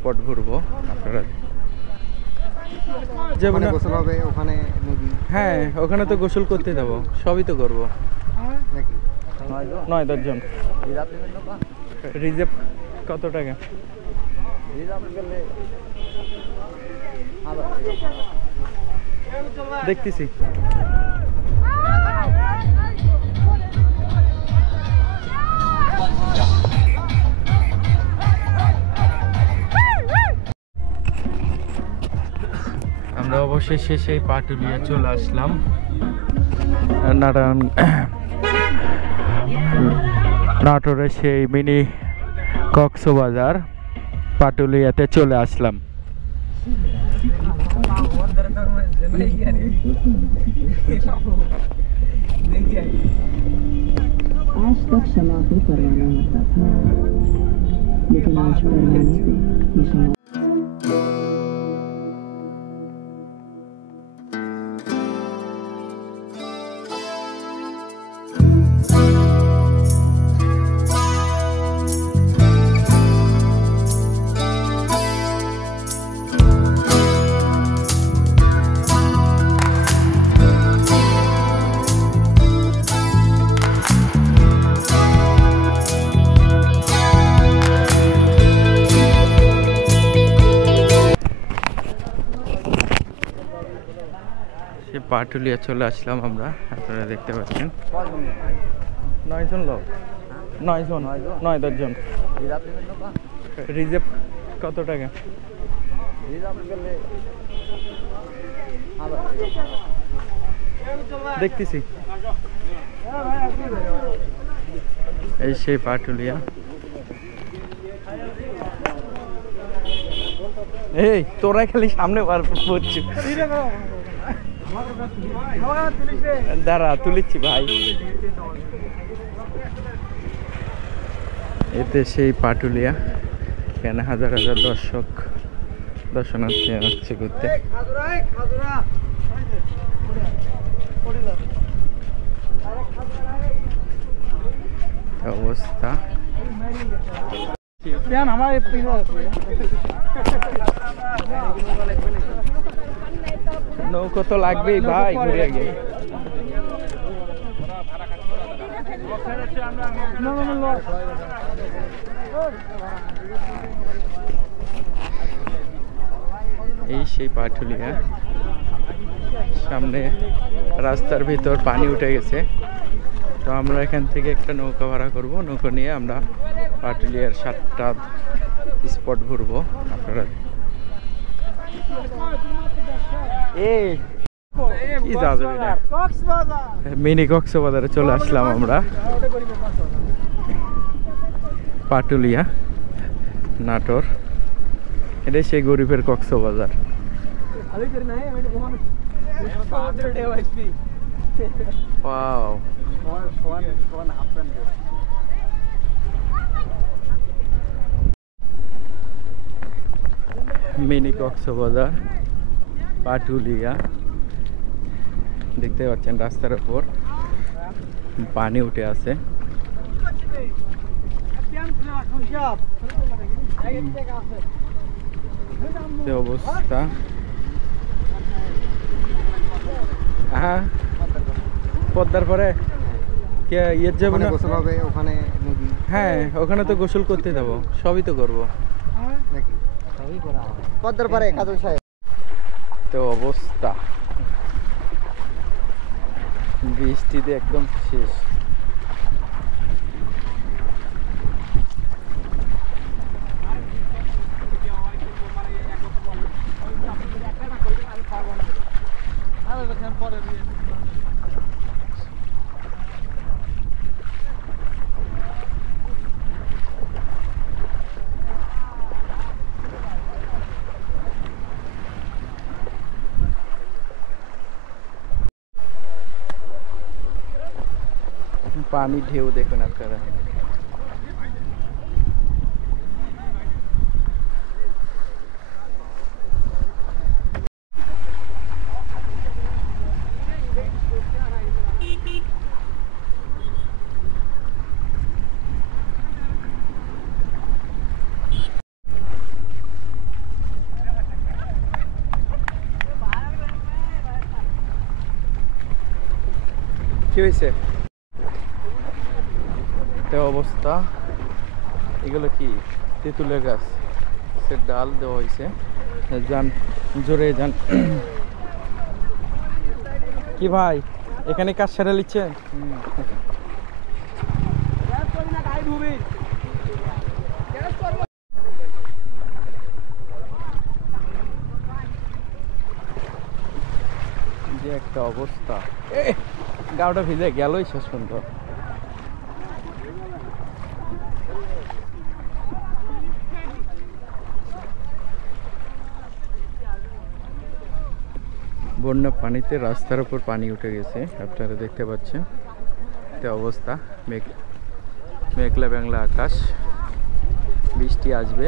Spot ঘুরবো আপনারা ওখানে গোসল হবে, ওখানে নদী। হ্যাঁ, ওখানে তো গোসল করতে যাবো, সবই তো করবো নাকি 9-10 জন। রিজার্ভ কত টাকা? দেখতেছি। আমরা অবশেষে সেই পাটুলিয়া চলে আসলাম। নাটোরের সেই মিনি কক্সবাজার পাটুলিয়াতে চলে আসলাম। आज तक क्षमा को परवाना होता था, लेकिन आज परवाने पे ये क्षमा। পাটুলিয়া চলে আসলাম আমরা, আপনারা দেখতে পাচ্ছেন। 9 জন লোক, 9-10 জন। রিজার্ভ কত টাকা? দেখতেছি। এই সেই পাটুলিয়া। এই তোরা খালি সামনে বার করছিস। দাঁড়া, তুলিচ্ছি ভাই। এতে সেই পাটুলিয়া, এখানে হাজার হাজার দর্শনার্থী আসছে ঘুরতে। অবস্থা নৌকো তো লাগবেই ভাই, ঘুরে গিয়ে। এই সেই পাটুলিয়া, সামনে রাস্তার ভিতর পানি উঠে গেছে। তো আমরা এখান থেকে একটা নৌকা ভাড়া করব, নৌকা নিয়ে আমরা পাটুলিয়ার 7টা স্পট ঘুরবো আপনারা। মিনি কক্সবাজারে চলে আসলাম আমরা। পাটুলিয়া, নাটোর, এটাই সেই গরিবের কক্সবাজার। Wow, mini Cox's Bazar Patulia. দেখতে পাচ্ছেন রাস্তার উপর পানি উঠে আছে। অবস্থা, হ্যাঁ পদ্মার পরে ইয়ে যাবো না, গোসল হবে, ওখানে নদী। হ্যাঁ, ওখানে তো গোসল করতে যাবো, সবই তো করবো নাকি সবই করা হবে পদ্মার পারে কাজল সাহেব। তো অবস্থা বৃষ্টিতে একদম শেষ। পানি ঢেউ দেখুন আপনারা। হয়েছে? তো অবস্থা, এগুলো কি তেঁতুলের গাছ, সে ডাল দেওয়া হয়েছে। যান, জোরে যান। কি ভাই, এখানে কাজ সেরে নিচ্ছে? যে একটা অবস্থা, গাওটা ভিজে গেলই শেষ পর্যন্ত। বন্যা পানিতে রাস্তার উপর পানি উঠে গেছে, আপনারা দেখতে পাচ্ছেন। তো অবস্থা, মেঘলা বাংলা আকাশ, বৃষ্টি আসবে।